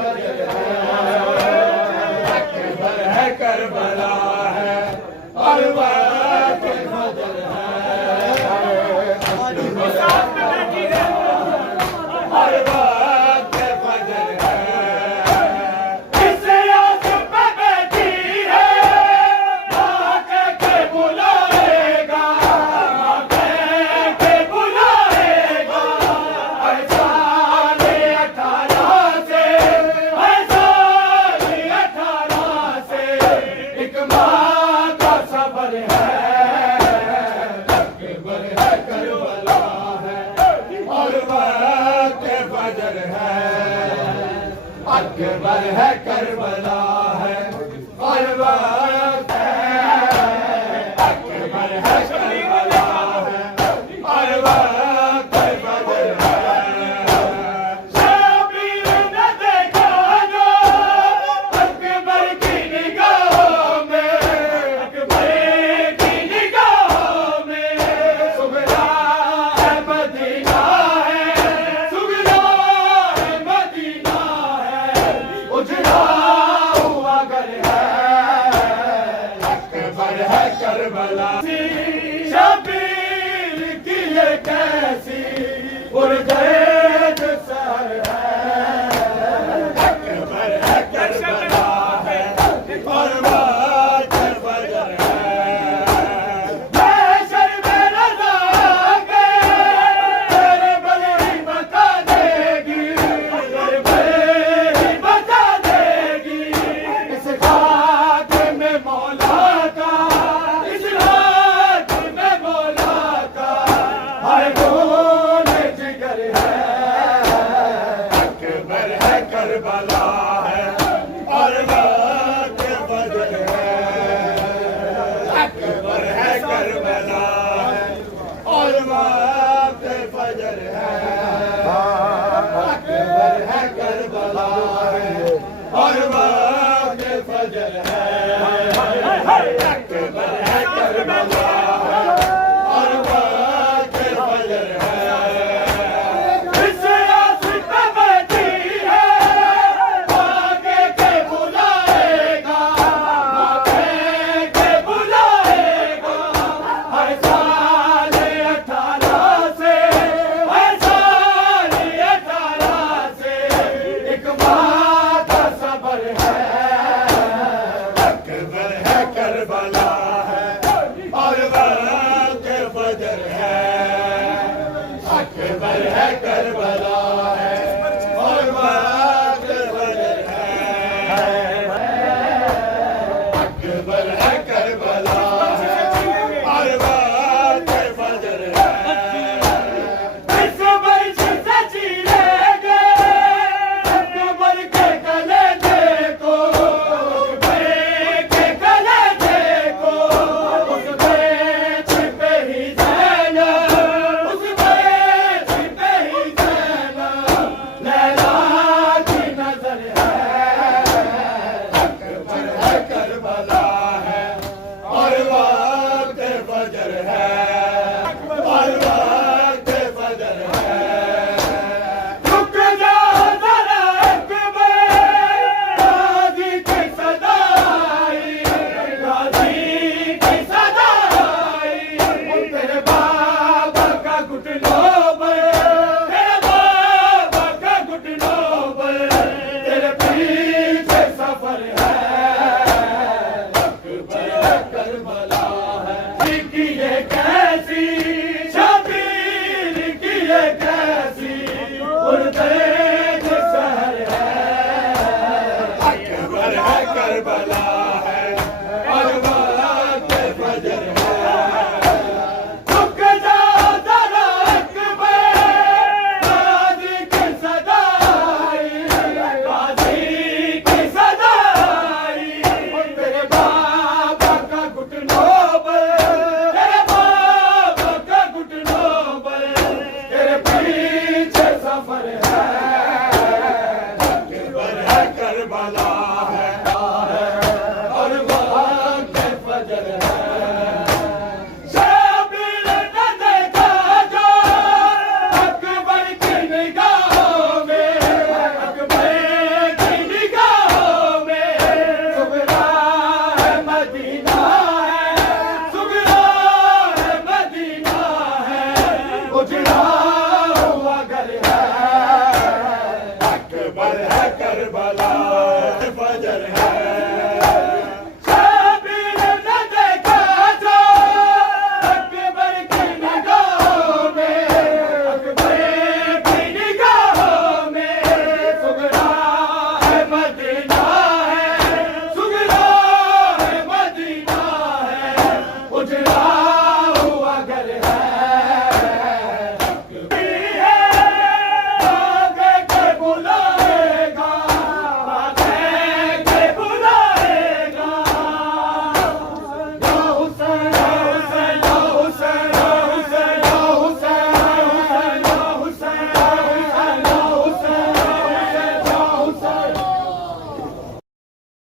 फजर है, अकबर है करबला है, हर वक्त फजर है, हर वक्त फजर है। इस आज़म पे बैठी है, माँ कह के बुलाएगा, माँ कह के बुलाएगा, हर साल 18 से, हर साल 18 से एक माँ का सबर है, अकबर है करबला है, और वक्त फजर है, अकबर है करबला है, और वक्त अकबर है करबला है, और वक्त फजर है। शबीर ने देखा जो अकबर की निगाहों में, अकबर की निगाहों में सुगरा है मदीना है, सुगरा है मदीना है, उजड़ा हुआ घर है, अकबर है करबला। शबीर की ये कैसी उर्गेज सर है, अकबर है करबला है, और वक्त फजर है। महशर में रज़ा के तेरे बलि बता देगी, तेरे बलि बता देगी, इस खाक में मौला का, इस रात में मौला का हर खून जिगर है, अकबर है करबला है, और वक्त फजर है, अकबर है करबला है, और वक्त फजर है, अकबर है करबला है, और वक्त फजर है, अकबर है करबला है, और वक्त फजर है। इस आसिफ पे बैठी है, आगे के बुलाएगा, आगे के बुलाएगा, हर साल 18 से, हर साल 18 से एक माँ का सबर है, अकबर है करबला है, और वक्त फजर है, अकबर है करबला है, और वक्त फजर है, अकबर है करबला है, और वक्त फजर है। इस वर्ष सची लेंगे अकबर के कलेजे को, अकबर के कलेजे को, उसमें छिपे ही ज़ैना, उसमें छिपे ही ज़ैना, लैला की नजर है, अकबर है करबला है, और वक्त फजर है, और वक्त फजर है। रुक जाओ जरा अकबर, गाजी की सदा आई, गाजी की सदा आई, तेरे बाबा का घुटनों पर, तेरे बाबा का घुटनों पर, तेरे पीछे सफर है, अकबर है करबला है, की ये कैसी शबीर की ये कैसी उर्गेज सहर है, अकबर है करबला है, और वक्त फजर है। रुक जाओ जरा अकबर, गाजी की सदा आई, गाजी की सदा आई, तेरे बाबा का घुटनों पर, तेरे बाबा का घुटनों पर, तेरे पीछे सफर है,